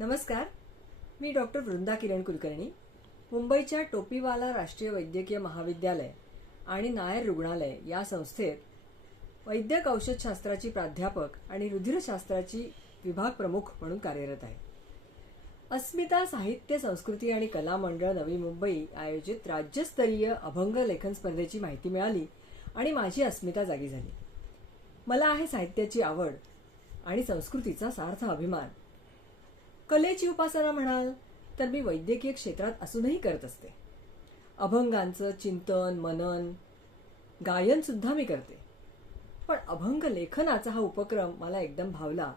नमस्कार. मी डॉक्टर वृंदा किरण कुलकर्णी, मुंबईच्या टोपीवाला राष्ट्रीय वैद्यकीय महाविद्यालय आणि नायर रुग्णालय या संस्थेत वैद्यक औषधशास्त्राची प्राध्यापक आणि रुधिरशास्त्राची विभाग प्रमुख म्हणून कार्यरत आहे. अस्मिता साहित्य संस्कृती आणि कला मंडळ नवी मुंबई आयोजित राज्यस्तरीय अभंग लेखन स्पर्धेची माहिती मिळाली आणि माझी अस्मिता जागी झाली. मला आहे साहित्याची आवड आणि संस्कृतीचा सार्थ अभिमान. कलेची उपासना म्हणाल तर मी वैद्यकीय क्षेत्रात असूनही करत असते. अभंगांचं चिंतन मनन गायन सुद्धा मी करते. पण अभंग लेखनाचा हा उपक्रम मला एकदम भावला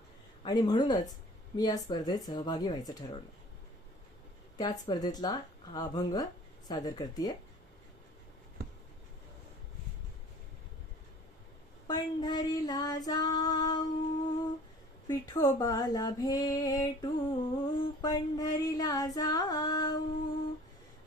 आणि म्हणूनच मी या स्पर्धेत सहभागी व्हायचं ठरवलं. त्याच स्पर्धेतला हा अभंग सादर करतेय. पंढरीला जाऊ विठोबाला भेटू, पंढरीला जाऊ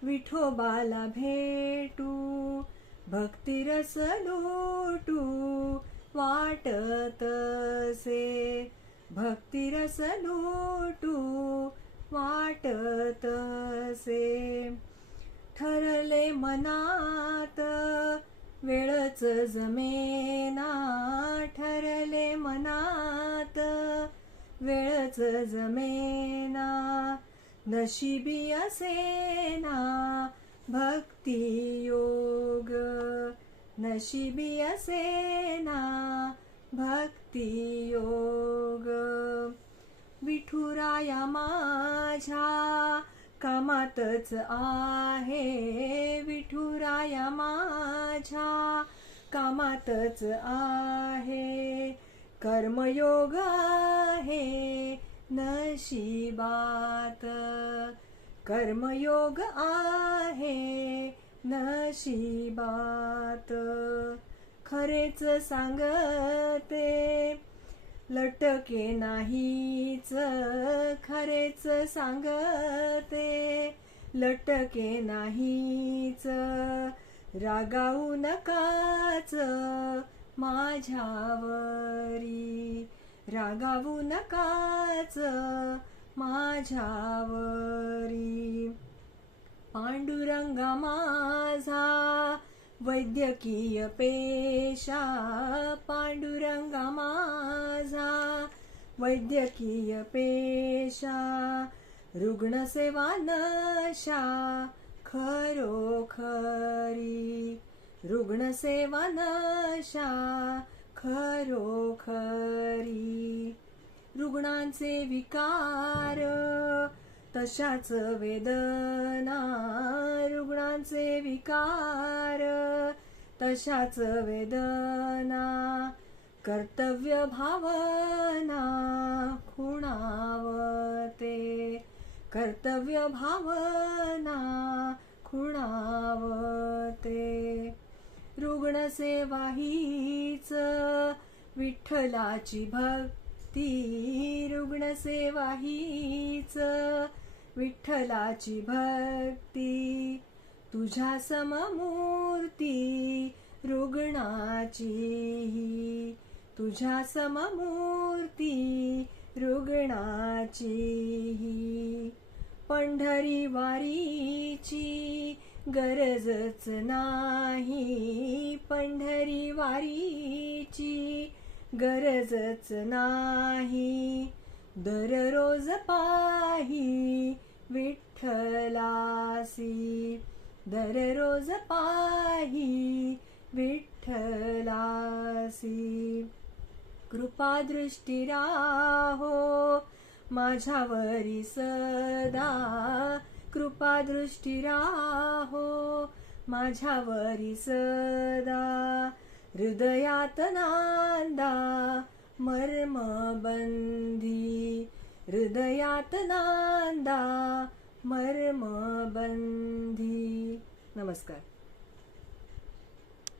विठोबाला भेटू, भक्तिरस लोटू वाटतसे, भक्तिरस लोटू वाटतसे. ठरले मनात वेळच जमेना, ठरले मनात वेळच जमेना, नशिबी असेना भक्ती योग, नशिबी असेना भक्ती योग. विठुराया माझ्या कामातच आहे, विठुराया माझ्या कामातच आहे, कर्मयोग आहे नशिबात, कर्मयोग आहे नशिबात. खरेच सांगते लटके नाहीच, खरेच सांगते लटके नाहीच, रागावू नकाच माझ्यावरी, रागावू नकाच माझ्यावरी. पांडुरंगा माझा वैद्यकीय पेशा, पांडुरंगा माझा वैद्यकीय पेशा, रुग्णसेवा नशा खरोखरी, रुग्णसेवा नशा खरोखरी. रुग्णांचे विकार तशाच वेदना, रुग्णांचे विकार तशाच वेदना, कर्तव्य भावना खुणावते, कर्तव्य भावना खुणावते. रुग्णसेवा हीच विठ्ठलाची भक्ती, रुग्णसेवा हीच विठ्ठलाची भक्ती, तुझ्या सममूर्ती रुग्णाची, तुझ्या सममूर्ती रुग्णाची. पंढरी वारीची गरजच नाही, पंढरी वारीची गरजच नाही, दररोज पाही विठ्ठलासी, दररोज पाही विठ्ठलासी. कृपादृष्टी राहो माझ्यावरी सदा, कृपादृष्टी राहो माझ्यावरी सदा, हृदयात नांदा मर्मबंधी, हृदयात नांदा मर्मबंधी. नमस्कार.